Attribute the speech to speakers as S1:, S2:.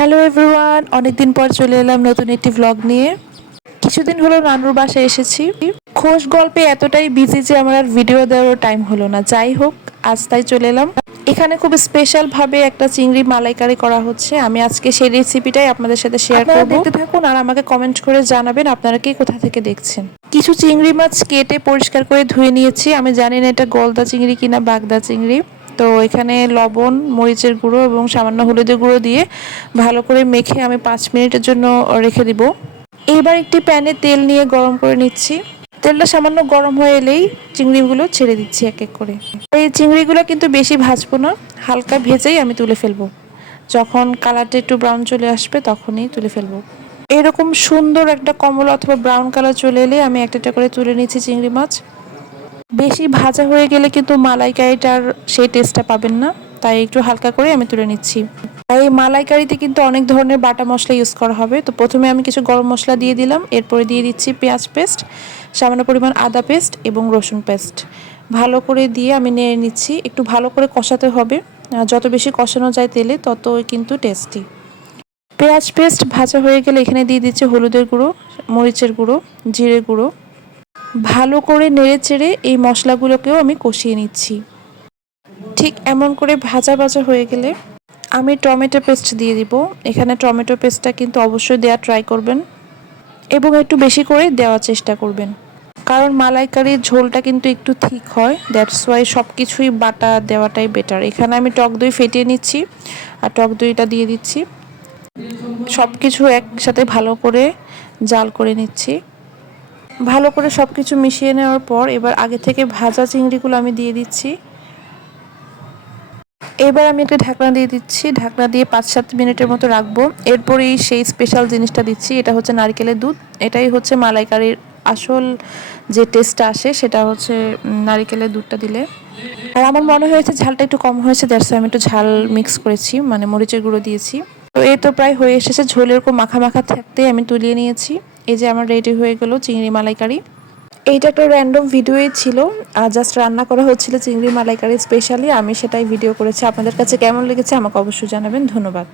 S1: Hello everyone অনেকদিন পর চলে এলাম নতুন একটি ভ্লগ নিয়ে। কিছুদিন হলো নানুর বাসায় এসেছি। খোশ গল্পে এতটাই বিজি যে আমার আর ভিডিও দেওয়ারও টাইম হলো না। যাই হোক আজ তাই চলে এলাম। এখানে খুব স্পেশাল ভাবে একটা চিংড়ি মালাইকারি করা হচ্ছে। আমি আজকে সেই রেসিপিটাই আপনাদের সাথে শেয়ার করব। দেখতে থাকুন আর আমাকে কমেন্ট করে জানাবেন আপনারা কে কোথা থেকে দেখছেন। কিছু চিংড়ি মাছ কেটে পরিষ্কার করে ধুয়ে নিয়েছি। আমি জানি না এটা গলদা চিংড়ি কিনা বাগদা চিংড়ি। তো এখানে লবণ, মরিচের গুঁড়ো এবং সামান্য হলুদের গুঁড়ো দিয়ে ভালো করে মেখে আমি পাঁচ মিনিটের জন্য রেখে দিব। এবার একটি প্যানে তেল নিয়ে গরম করে নিচ্ছি। তেলটা সামান্য গরম হয়ে এলেই চিংড়িগুলো ছেড়ে দিচ্ছি এক এক করে। এই চিংড়িগুলো কিন্তু বেশি ভাজবো না, হালকা ভেজেই আমি তুলে ফেলব। যখন কালারটা একটু ব্রাউন চলে আসবে তখনই তুলে ফেলব। এরকম সুন্দর একটা কমলা অথবা ব্রাউন কালার চলে এলে আমি একটা একটা করে তুলে নিচ্ছি চিংড়ি মাছ। বেশি ভাজা হয়ে গেলে কিন্তু মালাইকারিটার সেই টেস্টটা পাবেন না। তাই একটু হালকা করে আমি তুলে নিচ্ছি। এই মালাইকারিতে কিন্তু অনেক ধরনের বাটা মশলা ইউজ করা হবে। তো প্রথমে আমি কিছু গরম মশলা দিয়ে দিলাম। এরপরে দিয়ে দিচ্ছি পেঁয়াজ পেস্ট সামান্য পরিমাণ আদা পেস্ট এবং রসুন পেস্ট ভালো করে দিয়ে আমি নেড়ে নিচ্ছি। একটু ভালো করে কষাতে হবে। যত বেশি কষানো যায় তেলে ততই কিন্তু টেস্টি পেঁয়াজ পেস্ট ভাজা হয়ে গেলে এখানে দিয়ে দিচ্ছি হলুদের গুঁড়ো, মরিচের গুঁড়ো, জিরে গুঁড়ো। ভালো করে নেড়ে চেড়ে এই মশলাগুলোকেও আমি কষিয়ে নিচ্ছি। ঠিক এমন করে ভাজা ভাজা হয়ে গেলে আমি টমেটো পেস্ট দিয়ে দিব। এখানে টমেটো পেস্টটা কিন্তু অবশ্যই দেওয়া ট্রাই করবেন এবং একটু বেশি করে দেওয়ার চেষ্টা করবেন। কারণ মালাইকারির ঝোলটা কিন্তু একটু ঠিক হয় দ্যাটস ওয়াই সব কিছুই বাটা দেওয়াটাই বেটার এখানে আমি টক দই ফেটিয়ে নিচ্ছি আর টক দইটা দিয়ে দিচ্ছি। সব কিছু একসাথে ভালো করে জাল করে নিচ্ছি। ভালো করে সব কিছু মিশিয়ে নেওয়ার পর এবার আগে থেকে ভাজা চিংড়িগুলো আমি দিয়ে দিচ্ছি। এবার আমি একটা ঢাকনা দিয়ে দিচ্ছি। ঢাকনা দিয়ে পাঁচ সাত মিনিটের মতো রাখব। এরপরেই সেই স্পেশাল জিনিসটা দিচ্ছি, এটা হচ্ছে নারকেলের দুধ। এটাই হচ্ছে মালাইকারির আসল যে টেস্টটা আসে, সেটা হচ্ছে নারিকেলের দুধটা দিলে। আর আমার মনে হয়েছে ঝালটা একটু কম হয়েছে দ্যাটস আমি একটু ঝাল মিক্স করেছি মানে মরিচের গুঁড়ো দিয়েছি। তো এই তো প্রায় হয়ে এসেছে, ঝোলের এরকম মাখা মাখা থাকতে আমি তুলিয়ে নিয়েছি। এই যে আমার রেডি হয়ে গেলো চিংড়ি মালাইকারি। এইটা একটা র্যান্ডম ভিডিওই ছিল। জাস্ট রান্না করা হচ্ছিল চিংড়ি মালাইকারি স্পেশালি আমি সেটাই ভিডিও করেছি। আপনাদের কাছে কেমন লেগেছে আমাকে অবশ্যই জানাবেন। ধন্যবাদ।